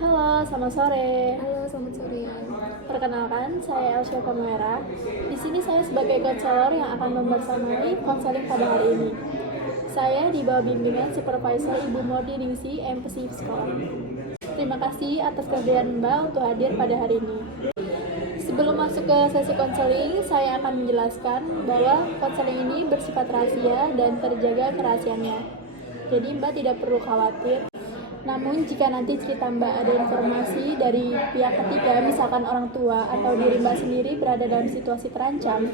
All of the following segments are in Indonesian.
Halo, selamat sore. Halo, selamat sore. Perkenalkan, saya Elsia Kamera. Di sini saya sebagai konselor yang akan membersamai konseling pada hari ini. Saya di bawah bimbingan Supervisor Ibu Mordi Ningsi MPC Sekolah. Terima kasih atas kehadiran Mbak untuk hadir pada hari ini. Sebelum masuk ke sesi konseling, saya akan menjelaskan bahwa konseling ini bersifat rahasia dan terjaga kerahasiaannya. Jadi Mbak tidak perlu khawatir. Namun jika nanti cerita Mbak ada informasi dari pihak ketiga, misalkan orang tua atau diri Mbak sendiri berada dalam situasi terancam,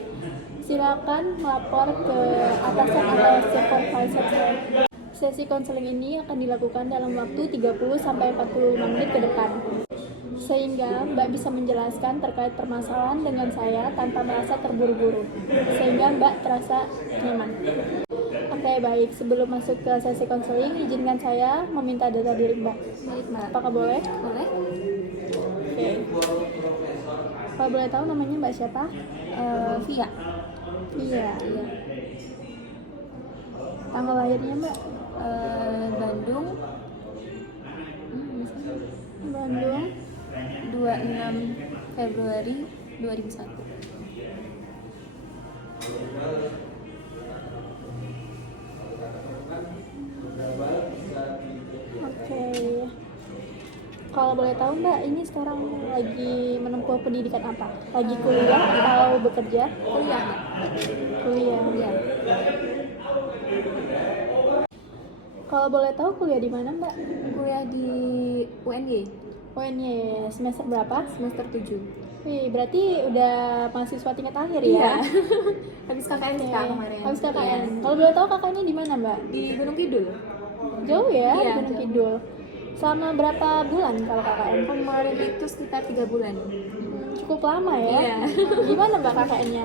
silakan melapor ke atasan atau supervisor saya. Sesi konseling ini akan dilakukan dalam waktu 30-45 menit ke depan, sehingga Mbak bisa menjelaskan terkait permasalahan dengan saya tanpa merasa terburu-buru, sehingga Mbak terasa nyaman. Oke, baik. Sebelum masuk ke sesi konseling, izinkan saya meminta data diri Mbak. Baik, Mbak. Apakah boleh? Boleh? Oke. Kalau boleh tahu namanya Mbak siapa? Via. Iya. Tanggal lahirnya Mbak? Bandung. Bandung. 26 Februari 2001. Oke. Kalau boleh tahu Mbak, ini sekarang lagi menempuh pendidikan apa? Lagi kuliah atau bekerja? Kuliah, Mbak. Kuliah. Iya. Kalau boleh tahu kuliah di mana Mbak? Kuliah di UNY, UNY semester berapa? semester 7. Wih, berarti udah mahasiswa tingkat akhir ya? Iya. Habis KKN Oke. Kak kemarin. Habis KKN. Iya. Kalau boleh tahu kakaknya di mana Mbak? Di Gunung Kidul. Jauh ya, Iya, Gunung jauh. Kidul. Selama berapa bulan kalau KKN? Kemarin itu sekitar 3 bulan. Cukup lama ya? Iya. Gimana Mbak KKN-nya?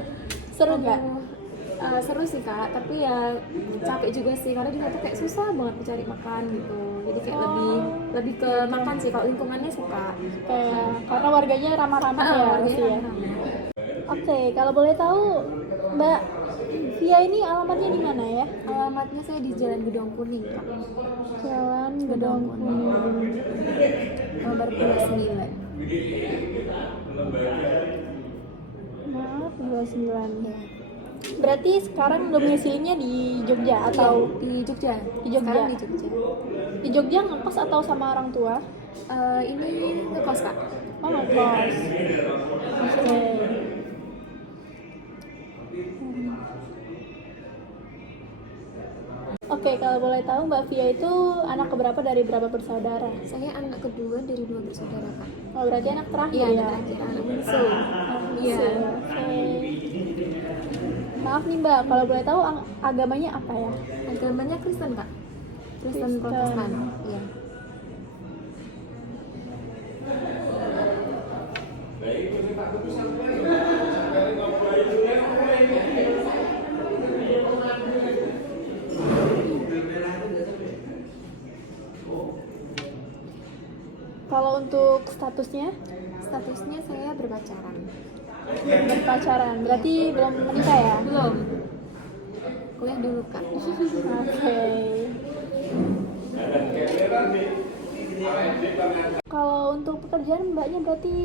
Seru nggak? Seru sih Kak, tapi ya capek juga sih karena di sana tuh kayak susah banget mencari makan gitu. Jadi kayak lebih ke makan sih, kalau lingkungannya suka. Kayak karena warganya ramah-ramah ya, Warganya pasti ya. ramah-ramah. Oke, kalau boleh tahu Mbak Via ini alamatnya di mana ya? Alamatnya saya di Jalan Gedong Kuning Kak. Jalan Gedong Kuning. Nomor 29. Maaf, 29. Berarti sekarang domisilinya di Jogja atau Di Jogja. Di Jogja. Sekarang di Jogja. di Jogja ngekos atau sama orang tua? Ini ngekos Kak. Oh, ngekos. Oke. Oke, kalau boleh tahu Mbak Via itu anak keberapa dari berapa bersaudara? Saya anak kedua dari 2 bersaudara Kak. Oh, berarti anak terakhir Iya, ya? anak terakhir, anak bungsu. Iya. Oke. Maaf nih Mbak, kalau boleh tahu agamanya apa ya? Agamanya Kristen Kak. Kristen Kristen. Protestan. Iya. Kalau untuk statusnya Statusnya saya berpacaran. berpacaran, berarti belum menikah ya? Belum. Kuliah dulu Kak. Oke. Kalau untuk pekerjaan Mbaknya berarti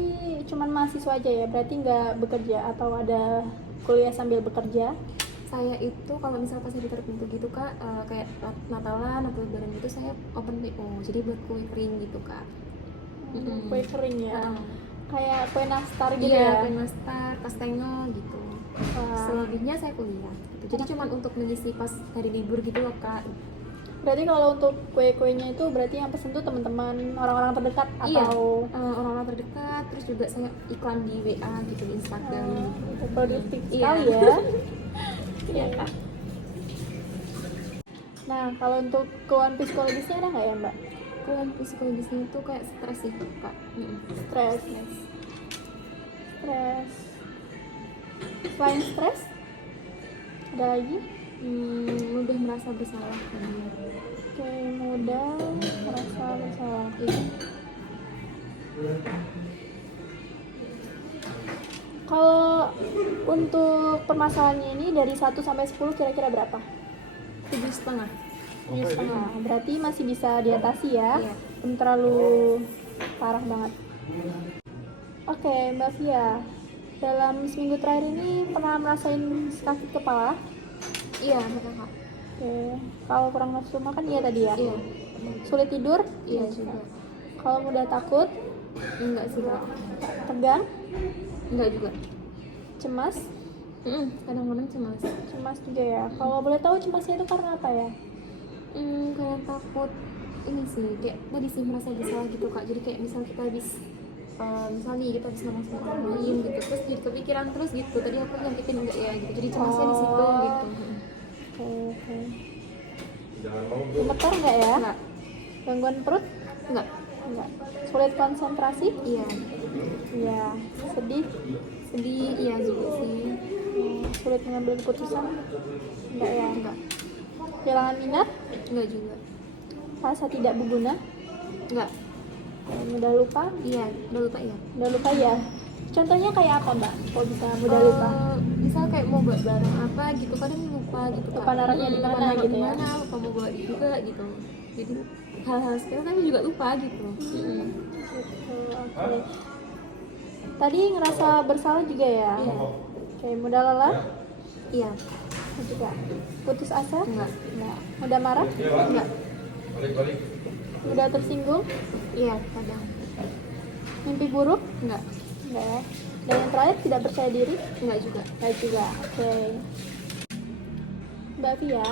cuman mahasiswa aja ya? Berarti nggak bekerja atau ada kuliah sambil bekerja? Saya itu kalau misal pas hari tertentu gitu Kak, kayak Natalan atau Lebaran gitu saya open PO. Jadi buat kue kering gitu Kak. Kue kering ya? Heeh. Kayak kue nastar gitu Iya, ya? kue nastar, kastengel gitu. Wah. Selebihnya saya kuliah. Gitu. Jadi cuma untuk mengisi pas hari libur gitu loh Kak. Berarti kalau untuk kue-kuenya itu berarti yang pesen tuh teman-teman orang-orang terdekat Iya, atau orang-orang terdekat, terus juga saya iklan di WA gitu, di Instagram. itu produktif Iya. sekali ya? Iya Kak. Nah, kalau untuk keluhan psikologisnya ada nggak ya Mbak? Keluhan psikologisnya itu kayak stres sih Kak. Stres. Stres. Selain stres, ada lagi? Mudah merasa bersalah kan. Oke, mudah merasa bersalah. Iya. Kalau untuk permasalahannya ini dari 1 sampai 10 kira-kira berapa? 7,5. 7,5. Berarti masih bisa diatasi ya. Iya. Belum terlalu Parah banget. Oke, Mbak Via, dalam seminggu terakhir ini pernah merasain sakit kepala? Iya, pernah Kak. Oke, kalau kurang nafsu makan iya tadi ya? Iya. Sulit tidur? Iya juga. Kalau mudah takut? Enggak sih Kak. Tegang? Enggak juga. Cemas? Kadang-kadang cemas. Cemas juga ya. Kalau boleh tahu cemasnya itu karena apa ya? Kayak takut ini sih, kayak tadi sih merasa bersalah gitu Kak. Jadi kayak misal kita habis misalnya nih kita habis ngomong sama orang lain gitu, terus jadi kepikiran terus gitu, tadi aku nyakitin enggak ya gitu, jadi cemasnya di situ gitu. Oke. Gemetar nggak ya? Enggak. Gangguan perut? Enggak. Enggak. Sulit konsentrasi? Iya. Iya. Sedih? Sedih iya juga sih. Sulit mengambil keputusan? Enggak ya? Enggak. Kehilangan minat? Enggak juga. Rasa tidak berguna? Enggak. Mudah lupa? Iya, udah lupa ya. Mudah lupa ya? Contohnya kayak apa Mbak? Kok bisa mudah lupa? Misal kayak mau buat barang apa gitu, kadang lupa gitu Kak. Lupa naruhnya di mana Lupa naruh gitu di ya? mana, lupa mau bawa di juga gitu. Jadi hal-hal sekarang tapi juga lupa gitu. Gitu, oke. Tadi ngerasa bersalah juga ya? Iya. Oke, mudah lelah? Iya. Juga. Putus asa? Enggak. Enggak. Mudah marah? Enggak. Mudah tersinggung? Iya, kadang. Mimpi buruk? Enggak. Enggak ya? Dan yang terakhir tidak percaya diri? Enggak juga. Enggak juga. Oke. Mbak Via,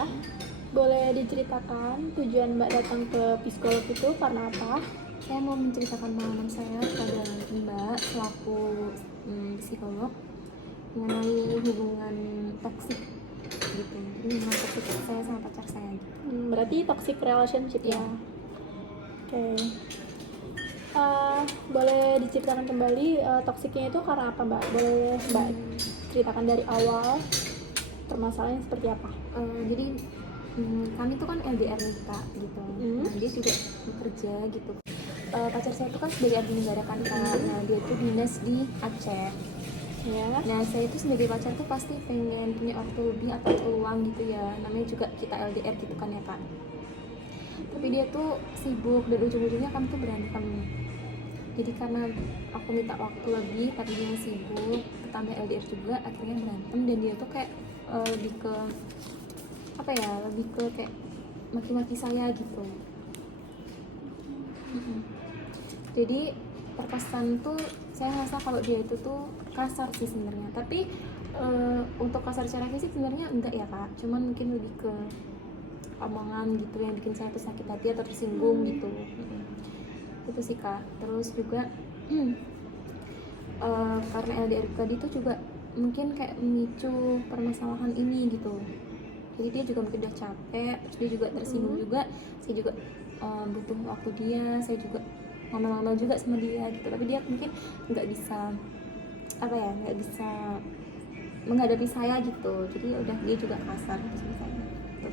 boleh diceritakan tujuan Mbak datang ke psikolog itu karena apa? Saya mau menceritakan pengalaman saya kepada Mbak selaku psikolog mengenai hubungan toksik gitu. Jadi hubungan toksik saya sama pacar saya gitu. Berarti toxic relationship ya? Iya. Oke. Boleh diceritakan kembali toksiknya itu karena apa Mbak? Boleh Mbak ceritakan dari awal permasalahannya seperti apa? Jadi kami tuh kan LDR nih Kak gitu. Nah, dia juga bekerja gitu. Pacar saya itu kan sebagai abdi negara kan Kak. Nah, dia tuh dinas di Aceh. Ya. Nah, saya itu sebagai pacar tuh pasti pengen punya waktu lebih atau peluang gitu ya. Namanya juga kita LDR gitu kan ya Kak. Tapi dia tuh sibuk dan ujung-ujungnya kami tuh berantem. Jadi karena aku minta waktu lebih tapi dia sibuk, tambah LDR juga, akhirnya berantem. Dan dia tuh kayak lebih ke apa ya, lebih ke kayak maki-maki saya gitu. Jadi terkesan tuh saya ngerasa kalau dia itu tuh kasar sih sebenarnya, tapi untuk kasar secara fisik sebenarnya enggak ya Kak, cuman mungkin lebih ke omongan gitu yang bikin saya tuh sakit hati atau tersinggung gitu. Itu sih Kak. Terus juga karena LDR tadi tuh juga mungkin kayak memicu permasalahan ini gitu. Jadi dia juga mungkin udah capek, terus dia juga tersinggung juga. Saya juga butuh waktu dia, saya juga ngomel-ngomel juga sama dia gitu. Tapi dia mungkin nggak bisa nggak bisa menghadapi saya gitu. Jadi udah dia juga kasar gitu sama saya. Gitu.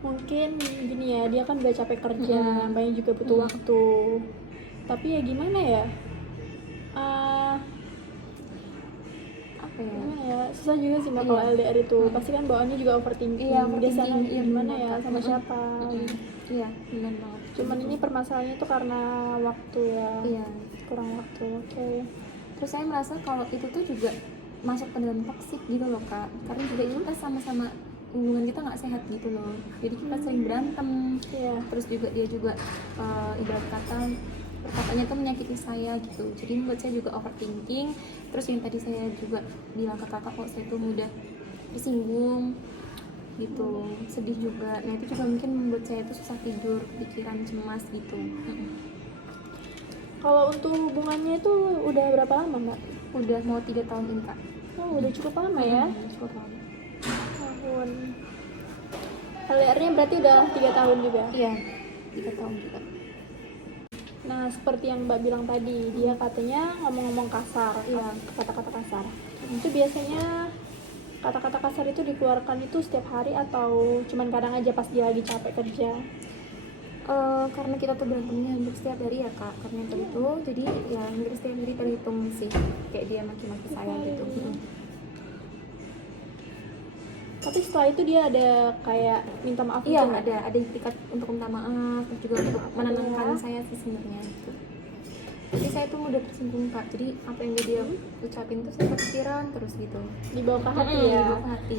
Mungkin gini ya, dia kan udah capek kerja, banyak juga butuh waktu. Tapi ya gimana ya? Gimana ya? Susah juga sih Mbak kalau LDR itu. Pasti kan bawaannya juga overthinking. Iya, Dia sana overthinking. gimana ya sama siapa? Iya, benar banget. Cuman ini permasalahannya tuh karena waktu ya. Iya. Kurang waktu. Oke. Terus saya merasa kalau itu tuh juga masuk ke dalam toksik gitu loh Kak. Karena juga kita sama-sama hubungan kita nggak sehat gitu loh. Jadi kita sering berantem. Iya. Terus juga dia juga ibarat kata perkataannya tuh menyakiti saya gitu. Jadi membuat saya juga overthinking. Terus yang tadi saya juga bilang ke kakak kok saya tuh mudah tersinggung gitu, sedih juga. Nah itu juga mungkin membuat saya tuh susah tidur, pikiran cemas gitu. Kalau untuk hubungannya itu udah berapa lama Mbak? Udah mau 3 tahun ini Kak. Oh, udah cukup lama ya? Cukup lama. Tahun. LDR-nya berarti udah 3 tahun juga? Iya, 3 tahun juga. Nah, seperti yang Mbak bilang tadi, dia katanya ngomong-ngomong kasar, Iya. kata-kata kasar. Itu biasanya kata-kata kasar itu dikeluarkan itu setiap hari atau cuman kadang aja pas dia lagi capek kerja? Karena kita tuh berantemnya hampir setiap hari ya Kak, karena yang tadi tuh, jadi ya hampir setiap hari terhitung sih, kayak dia maki-maki saya gitu. Tapi setelah itu dia ada kayak minta maaf Iya, gitu nggak? ada itikat untuk minta maaf, terus juga untuk menenangkan saya sih sebenarnya gitu. Tapi saya tuh mudah tersinggung kak, jadi apa yang dia ucapin tuh saya kepikiran terus gitu. Dibawa ke hati ya. Dibawa ke hati.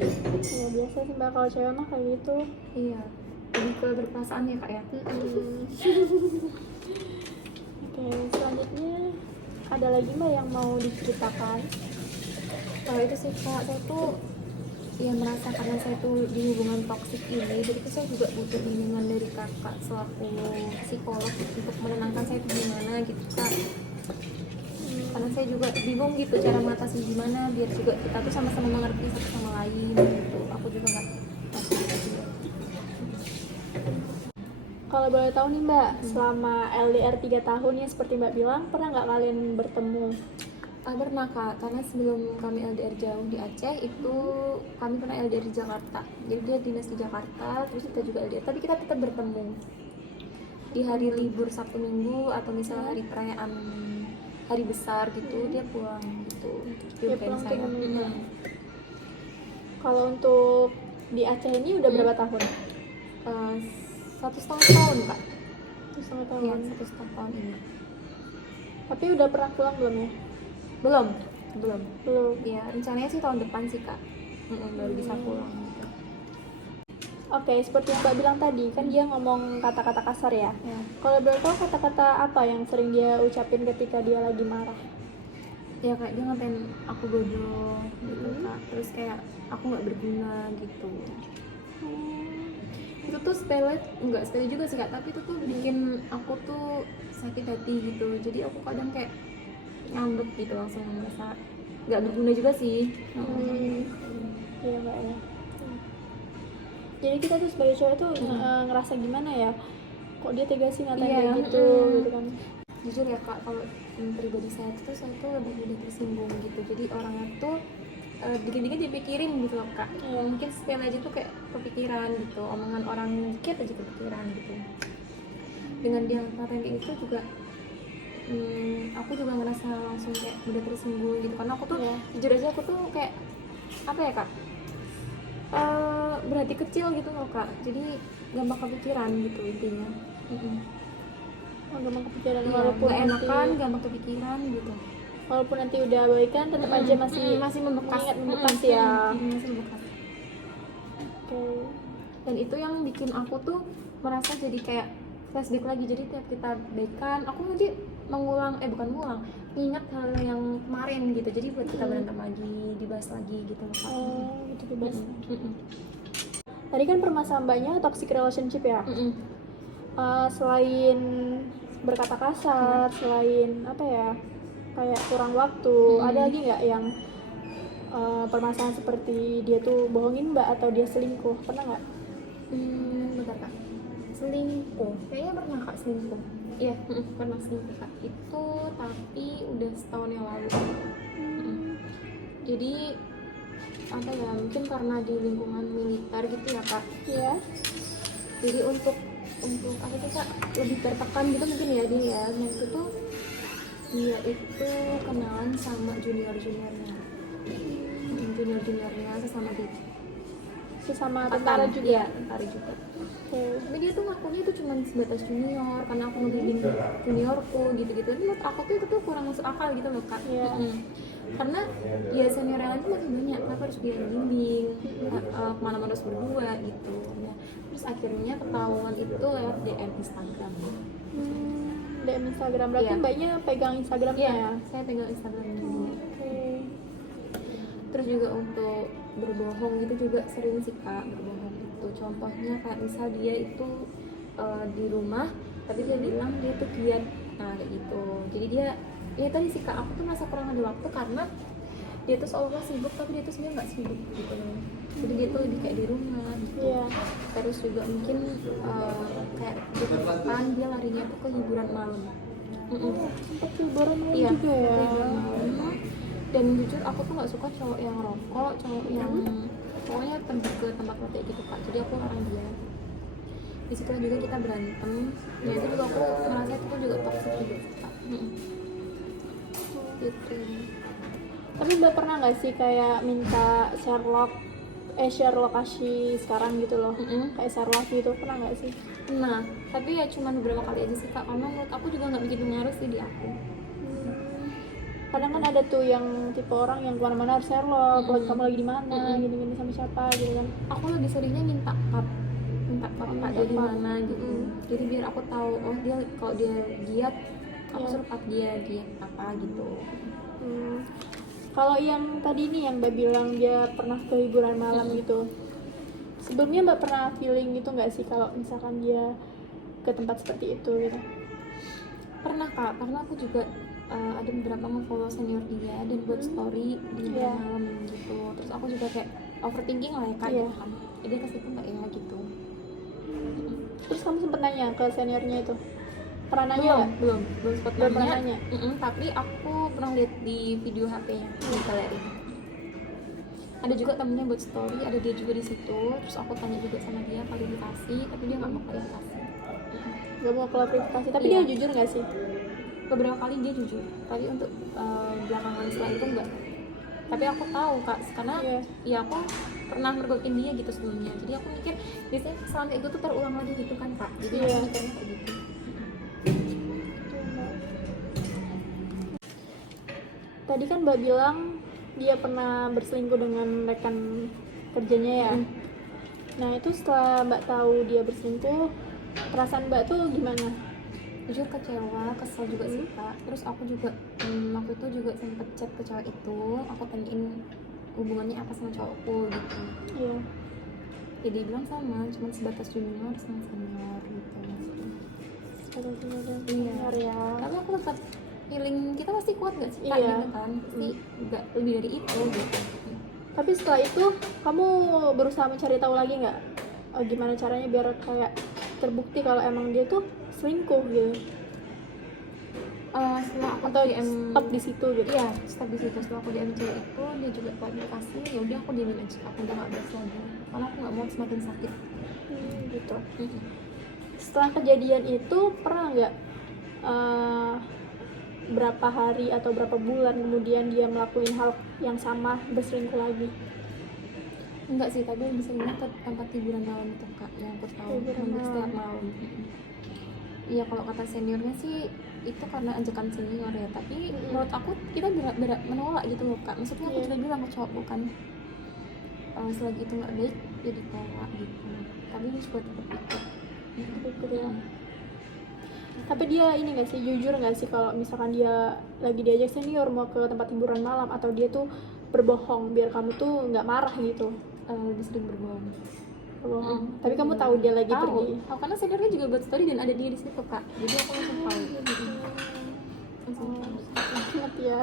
Ya biasa sih mbak, kalau cewek mah kayak gitu. Iya, lebih ke berperasaan ya kak ya. Oke, selanjutnya ada lagi mbak yang mau diceritakan? Kalau itu sih kak, saya tuh ya merasa karena saya tuh di hubungan toksik ini, jadi tuh saya juga butuh bimbingan dari kakak selaku psikolog untuk menenangkan saya tuh gimana gitu kak. Karena saya juga bingung gitu cara mengatasi gimana biar juga kita tuh sama-sama mengerti satu sama lain gitu. Aku juga nggak tahu juga. Kalau boleh tahu nih mbak, selama LDR 3 tahun ya seperti mbak bilang, pernah nggak kalian bertemu? Pernah kak, karena sebelum kami LDR jauh di Aceh itu kami pernah LDR di Jakarta. Jadi dia dinas di Jakarta, terus kita juga LDR, tapi kita tetap bertemu di hari libur Sabtu Minggu atau misalnya hari perayaan hari besar gitu, dia pulang gitu. Dia Jumpain pulang ke saya. Indonesia. Kalau untuk di Aceh ini udah berapa tahun? 1,5 tahun kak. 1,5 tahun. Iya, 1,5 tahun ini. Tapi udah pernah pulang belum ya? Belum. Belum. Ya rencananya sih tahun depan sih kak. Baru bisa pulang gitu. Oke, seperti yang mbak bilang tadi, kan dia ngomong kata-kata kasar ya. Ya. Kalau boleh tahu kata-kata apa yang sering dia ucapin ketika dia lagi marah? Ya kayak dia ngatain aku bodoh gitu kak, terus kayak aku nggak berguna gitu. Itu tuh nggak sepele juga sih kak, tapi itu tuh bikin aku tuh sakit hati gitu. Jadi aku kadang kayak ngambek gitu, langsung merasa nggak berguna juga sih. Iya mbak ya. Jadi kita tuh sebagai cewek tuh ngerasa gimana ya? Kok dia tega sih ngatain Iya, kayak gitu, gitu kan? Jujur ya kak, kalau pribadi saya tuh lebih mudah tersinggung gitu. Jadi orangnya tuh dikit-dikit dipikirin gitu loh kak. Mungkin sepele aja tuh kayak kepikiran gitu, omongan orang dikit aja kepikiran gitu. Dengan dia ngatain itu juga aku juga ngerasa langsung kayak mudah tersinggung gitu, karena aku tuh jujur aja aku tuh kayak apa ya kak, berhati kecil gitu loh kak, jadi gampang kepikiran gitu intinya. Gampang kepikiran, Iya, walaupun nggak nanti, enakan, gampang kepikiran gitu. walaupun nanti udah baikan tetap aja masih membekas, membekas ya. masih membekas. Oke. Dan itu yang bikin aku tuh merasa jadi kayak flashback lagi, jadi tiap kita baikan aku nanti bukan mengulang, ingat hal yang kemarin gitu, jadi buat kita berantem lagi, dibahas lagi gitu loh kak. Gitu dibahas. Tadi kan permasalahan mbaknya toxic relationship ya. Selain berkata kasar, selain apa ya, kayak kurang waktu, ada lagi nggak yang permasalahan seperti dia tuh bohongin mbak atau dia selingkuh, pernah nggak? Bentar kak, selingkuh kayaknya pernah kak, selingkuh iya, pernah selingkuh kak, itu tapi udah setahun yang lalu. Jadi apa ya, mungkin karena di lingkungan militer gitu ya kak. Iya. Jadi untuk apa sih kak, lebih tertekan gitu mungkin ya dia ya. Nah itu tuh dia itu kenalan sama juniornya sesama di Tentara juga. Iya, tentara juga. Tapi dia tuh ngakunya itu cuma sebatas junior, karena aku ngebimbing juniorku gitu-gitu. Tapi menurut aku tuh itu tuh kurang masuk akal gitu loh kak. Karena ya senior yang lain tuh masih banyak, kenapa harus dia yang bimbing, kemana-mana harus berdua gitu. Nah, terus akhirnya ketahuan itu lewat DM Instagram. DM Instagram, berarti mbaknya pegang Instagramnya ya? Saya pegang Instagramnya. Terus juga untuk berbohong itu juga sering sih kak, berbohong itu contohnya kayak misal dia itu di rumah tapi dia bilang dia tuh giat, nah kayak gitu. Jadi dia ya tadi sih kak, aku tuh merasa kurang ada waktu karena dia tuh seolah sibuk tapi dia tuh sebenarnya nggak sibuk gitu loh. Jadi dia tuh lebih kayak di rumah gitu. Terus juga mungkin kayak di depan dia larinya tuh ke hiburan malam. Sempat hiburan malam Iya, juga ya. hiburan malam. Dan jujur aku tuh nggak suka cowok yang rokok, cowok yang pokoknya pergi ke tempat kayak gitu kak. Jadi aku larang dia. Di situ juga kita berantem. Ya itu juga aku merasa itu tuh juga toxic juga kak. Gitu. Tapi mbak pernah nggak sih kayak minta share lokasi sekarang gitu loh, kayak share love gitu, pernah nggak sih? Nah Tapi ya cuma beberapa kali aja sih kak, karena menurut aku juga nggak begitu ngaruh sih di aku. Kadang kan ada tuh yang tipe orang yang kemana-mana harus Sherlock, lagi kamu lagi di mana, gini-gini sama siapa gitu kan. Aku lebih seringnya minta pap kak dia di mana gitu. Jadi biar aku tahu, oh dia kalau dia giat, aku suruh pap dia giat apa gitu. Kalau yang tadi nih yang Mbak bilang dia pernah ke hiburan malam gitu, sebelumnya Mbak pernah feeling gitu nggak sih kalau misalkan dia ke tempat seperti itu gitu? Pernah kak, karena aku juga ada beberapa follow senior dia dan buat story di malam gitu. Terus aku juga kayak overthinking lah ya kak, gitu kan. Jadi ke situ nggak ya gitu. Terus kamu sempet nanya ke seniornya itu? Pernah nanya nggak? Belum sempat nanya. Tapi aku pernah lihat di video HP-nya di galeri. Ada juga temennya buat story, ada dia juga di situ. Terus aku tanya juga sama dia klarifikasi, tapi dia nggak mau klarifikasi. Gak mau klarifikasi, tapi dia jujur nggak sih? Beberapa kali dia jujur, tapi untuk belakangan setelah itu enggak. Tapi aku tahu kak, karena ya aku pernah mergokin dia gitu sebelumnya. Jadi aku mikir biasanya kesalahan kayak gitu tuh terulang lagi gitu kan kak. Jadi aku mikirnya kayak gitu. Tadi kan Mbak bilang dia pernah berselingkuh dengan rekan kerjanya ya. Nah itu setelah Mbak tahu dia berselingkuh, perasaan Mbak tuh gimana? Jujur kecewa, kesel juga sih kak. Terus aku juga waktu itu juga sempet chat ke cowok itu, aku tanyain hubungannya apa sama cowokku gitu. Iya. Jadi bilang sama, cuma sebatas junior sama senior gitu. Sebatas junior dan senior ya. Tapi aku tetap feeling kita pasti kuat gak sih kak, gitu kan? Pasti nggak lebih dari itu gitu. Tapi setelah itu kamu berusaha mencari tahu lagi nggak gimana caranya biar kayak terbukti kalau emang dia tuh selingkuh gitu? Setelah aku atau DM stop di situ gitu? Iya, stop di situ. Setelah aku DM cewek itu, dia juga klarifikasi. Ya udah aku diemin aja, aku udah nggak bahas lagi. Karena aku nggak mau semakin sakit. Gitu. Setelah kejadian itu pernah nggak berapa hari atau berapa bulan kemudian dia melakukan hal yang sama, berselingkuh lagi? Enggak sih, tapi bisa ingat ke tempat hiburan malam itu kak, yang aku tahu hampir setiap malam. Iya, kalau kata seniornya sih itu karena ajakan senior ya, tapi menurut aku kita menolak gitu loh kak. Maksudnya aku juga bilang ke cowokku kan, selagi itu nggak baik ya ditolak gitu. Tapi dia juga tetap ikut ya. Tapi dia ini nggak sih, jujur nggak sih kalau misalkan dia lagi diajak senior mau ke tempat hiburan malam, atau dia tuh berbohong biar kamu tuh nggak marah gitu? Lebih sering berbohong. Tapi kamu tahu dia lagi pergi? Oh, karena seniornya juga buat story dan ada dia di situ kak, jadi aku langsung tahu. Ingat ya.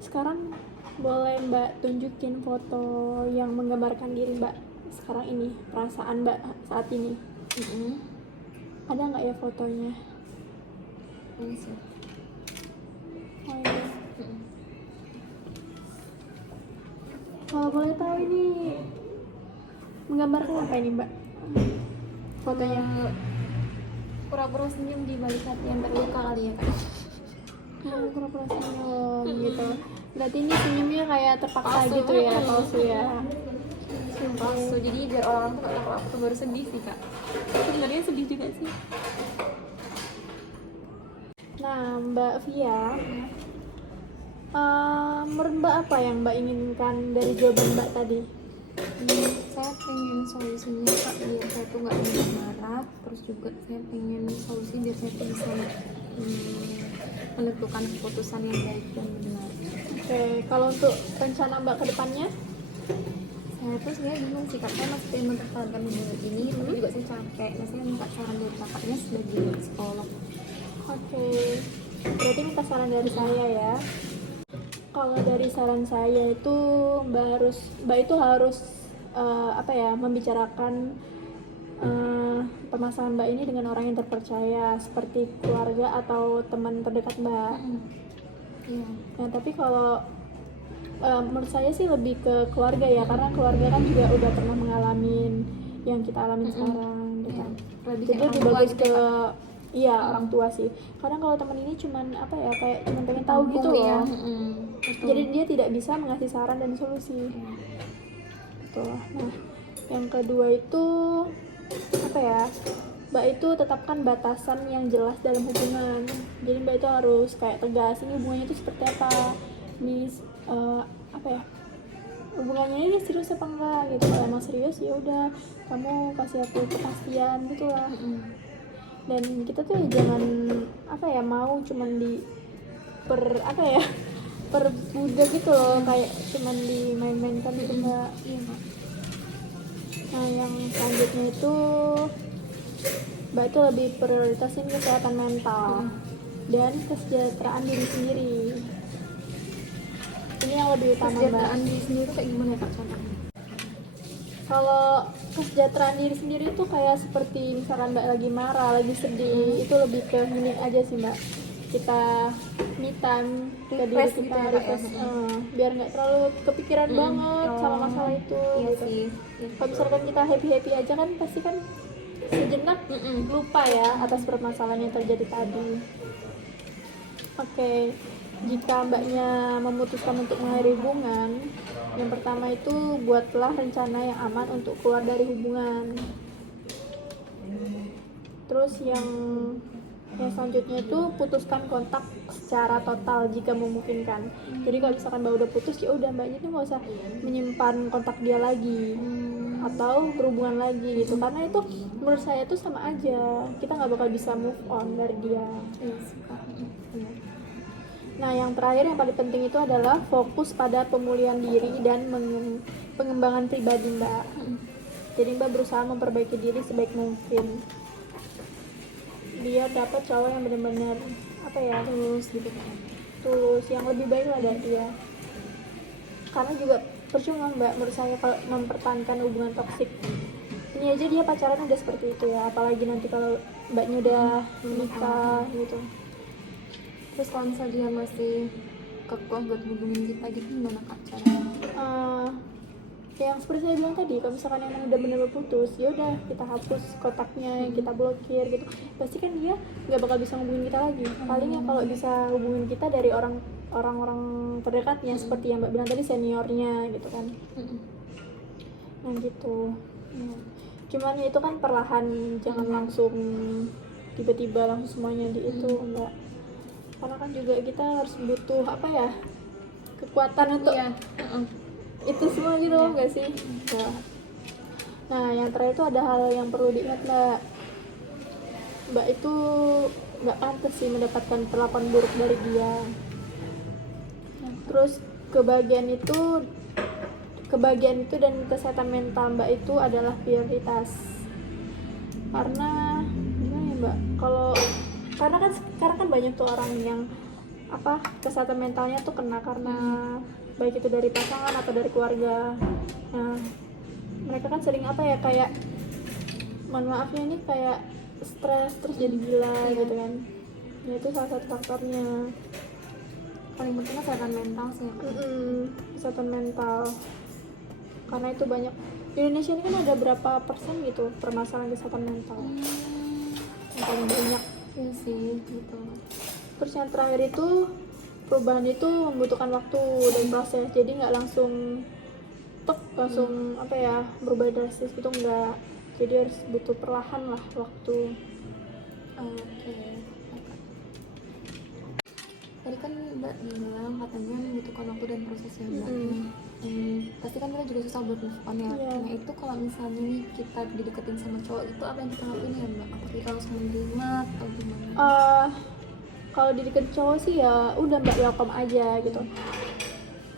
Sekarang boleh Mbak tunjukin foto yang menggambarkan diri Mbak sekarang ini, perasaan Mbak saat ini. Ada nggak ya fotonya? Ini sih. Oh iya. Kalau boleh tahu ini menggambarkan apa ini Mbak? Fotonya Pura-pura senyum di balik hati yang terluka kali ya kak. Pura-pura senyum gitu. Berarti ini senyumnya kayak terpaksa gitu ya, palsu ya. Palsu, jadi biar orang tuh gak tahu aku baru sedih sih kak. Sebenarnya sedih juga sih. Nah Mbak Via, menurut Mbak apa yang Mbak inginkan dari jawaban Mbak tadi? Saya pengen solusinya kak, biar saya tuh gak bisa marah. Terus juga saya pengen solusi biar saya tuh bisa menentukan keputusan yang baik dan benar. Oke, kalau untuk rencana Mbak ke depannya? Saya tuh sebenarnya bingung sih kak, saya masih pengen mempertahankan hubungan ini, tapi juga saya capek. Saya minta saran dari kakaknya sebagai psikolog. Oke, berarti minta saran dari saya ya. Kalau dari saran saya itu Mbak itu harus membicarakan permasalahan Mbak ini dengan orang yang terpercaya, seperti keluarga atau teman terdekat Mbak. Nah tapi kalau menurut saya sih lebih ke keluarga ya, karena keluarga kan juga udah pernah mengalami yang kita alami sekarang gitu. Jadi lebih bagus ke orang tua sih. Kadang kalau teman ini cuman pengen tahu gitu loh. Jadi dia tidak bisa mengasih saran dan solusi. gitu. Nah, yang kedua itu apa ya, Mbak itu tetapkan batasan yang jelas dalam hubungan. Jadi Mbak itu harus kayak tegas, ini hubungannya itu seperti apa, ini apa ya, hubungannya ini serius apa enggak gitu. Kalau emang serius ya udah kamu kasih aku kepastian gitu lah. Dan kita tuh ya jangan apa ya, mau cuman di apa ya, perbudak gitu loh, kayak cuman dimain-mainkan gitu enggak. Iya Mbak. Nah yang selanjutnya itu Mbak itu lebih prioritasin kesehatan mental dan kesejahteraan diri sendiri. Ini yang lebih utama Mbak. Kesejahteraan diri sendiri kayak gimana Kak contohnya? Kalau kesejahteraan diri sendiri itu kayak seperti misalkan Mbak lagi marah, lagi sedih, itu lebih ke healing aja sih Mbak. Kita me time ke diri Refresh kita, gitu ya, Kak, refresh, ya? biar nggak terlalu kepikiran banget sama masalah itu. Iya Gitu. sih. Kalau misalkan kita happy aja kan pasti kan sejenak lupa ya atas permasalahan yang terjadi tadi. Oke, jika Mbaknya memutuskan untuk mengakhiri hubungan, yang pertama itu buatlah rencana yang aman untuk keluar dari hubungan. Terus yang selanjutnya itu putuskan kontak secara total jika memungkinkan. Jadi kalau misalkan Mbak udah putus ya udah Mbaknya tuh nggak usah menyimpan kontak dia lagi atau berhubungan lagi gitu, karena itu menurut saya tuh sama aja, kita nggak bakal bisa move on dari dia. Nah yang terakhir yang paling penting itu adalah fokus pada pemulihan diri dan pengembangan pribadi Mbak. Jadi Mbak berusaha memperbaiki diri sebaik mungkin biar dapat cowok yang benar-benar apa ya, tulus gitu kan, tulus, yang lebih baik lah dari dia. Karena juga percuma Mbak menurut saya kalau mempertahankan hubungan toksik. Ini aja dia pacaran udah seperti itu ya, apalagi nanti kalau Mbaknya udah nikah gitu. Terus kalau misalnya dia masih kekeh buat hubungin kita gitu gimana Kak caranya? Yang seperti saya bilang tadi, kalau misalkan emang udah bener-bener putus, ya udah kita hapus kontaknya, kita blokir gitu. Pasti kan dia nggak bakal bisa hubungin kita lagi. Palingnya kalau bisa hubungin kita dari orang-orang terdekatnya, seperti yang Mbak bilang tadi, seniornya gitu kan. Nah gitu. Cuman ya itu kan perlahan, jangan langsung tiba-tiba langsung semuanya di itu Mbak. Karena kan juga kita harus butuh apa ya, kekuatan untuk itu semua gitu loh, nggak sih? Nah yang terakhir itu ada hal yang perlu diingat Mbak. Mbak itu nggak pantas sih mendapatkan perlakuan buruk dari dia. Terus kebahagiaan itu dan kesehatan mental Mbak itu adalah prioritas. Karena gimana ya Mbak, karena kan sekarang kan banyak tuh orang yang apa, kesehatan mentalnya tuh kena karena baik itu dari pasangan atau dari keluarga. Nah mereka kan sering apa ya, kayak mohon maafnya ini kayak stres terus jadi gila gitu kan. Ya itu salah satu faktornya. Paling penting kesehatan mental sih ya. Kesehatan mental, karena itu banyak di Indonesia ini kan ada berapa persen gitu permasalahan kesehatan mental, yang paling banyak. Iya sih gitu. Terus yang terakhir itu perubahan itu membutuhkan waktu dan proses, jadi nggak langsung apa ya, berubah drastis gitu, enggak. Jadi harus butuh perlahan lah waktu. Oke. Tadi kan Mbak bilang katanya membutuhkan waktu dan prosesnya Mbak. Pasti kan kita juga susah buat move on ya. Nah itu kalau misalnya nih kita dideketin sama cowok itu apa yang kita lakuin ya Mbak? Apakah kita harus menerima atau gimana? Kalau dideket cowok sih ya udah Mbak, welcome aja gitu.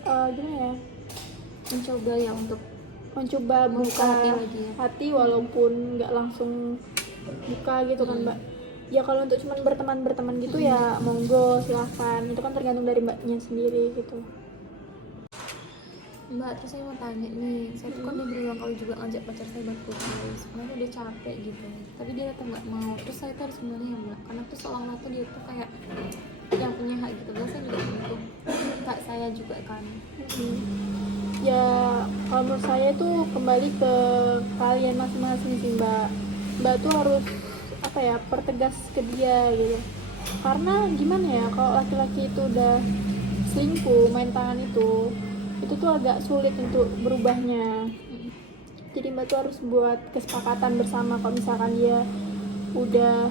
Gimana ya, Mencoba ya untuk mencoba buka hati walaupun nggak langsung buka gitu kan Mbak. Ya kalau untuk cuman berteman gitu ya monggo silahkan, itu kan tergantung dari Mbaknya sendiri gitu. Mbak, terus saya mau tanya nih, saya tuh kan udah berulang kali juga ngajak pacar saya buat putus, sebenarnya udah capek gitu, tapi dia tetap nggak mau. Terus saya tuh harus gimana ya Mbak? Karena tuh seolah-olah tuh dia tuh kayak yang punya hak gitu, dan saya juga butuh hak saya juga kan. Ya kalau menurut saya itu kembali ke kalian masing-masing sih Mbak. Mbak tuh harus apa ya, pertegas ke dia gitu. Karena gimana ya, kalau laki-laki itu udah selingkuh, main tangan itu tuh agak sulit untuk berubahnya. Jadi Mbak tuh harus buat kesepakatan bersama. Kalau misalkan dia udah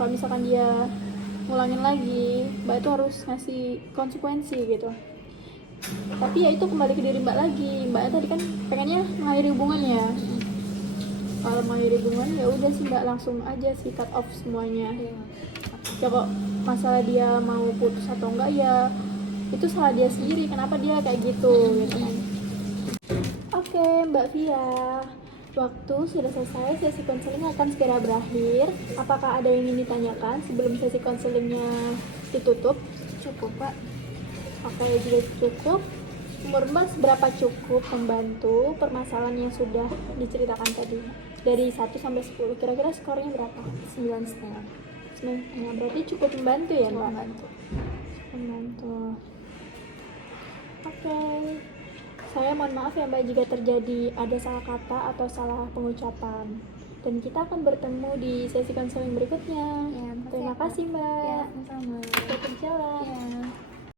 kalau misalkan dia ngulangin lagi, Mbak tuh harus ngasih konsekuensi gitu. Tapi ya itu kembali ke diri Mbak lagi. Mbak tadi kan pengennya mengakhiri hubungan ya. Kalau mengakhiri hubungan ya udah sih Mbak, langsung aja sih cut off semuanya. Ya kok masalah dia mau putus atau enggak, ya itu salah dia sendiri, kenapa dia kayak gitu gitu kan. Oke Mbak Via, waktu sudah selesai, sesi konseling akan segera berakhir. Apakah ada yang ingin ditanyakan sebelum sesi konselingnya ditutup? Cukup Pak. Oke, juga cukup. Umur Mbak seberapa cukup membantu permasalahan yang sudah diceritakan tadi? Dari 1 sampai 10, kira-kira skornya berapa? 9,5. 9,5, berarti cukup membantu ya Mbak? Membantu. Membantu. Oke. Saya mohon maaf ya Mbak jika terjadi ada salah kata atau salah pengucapan. Dan kita akan bertemu di sesi konseling berikutnya. Ya, Terima kasih Mbak. Ya, sama-sama. Selamat berjalan. Ya.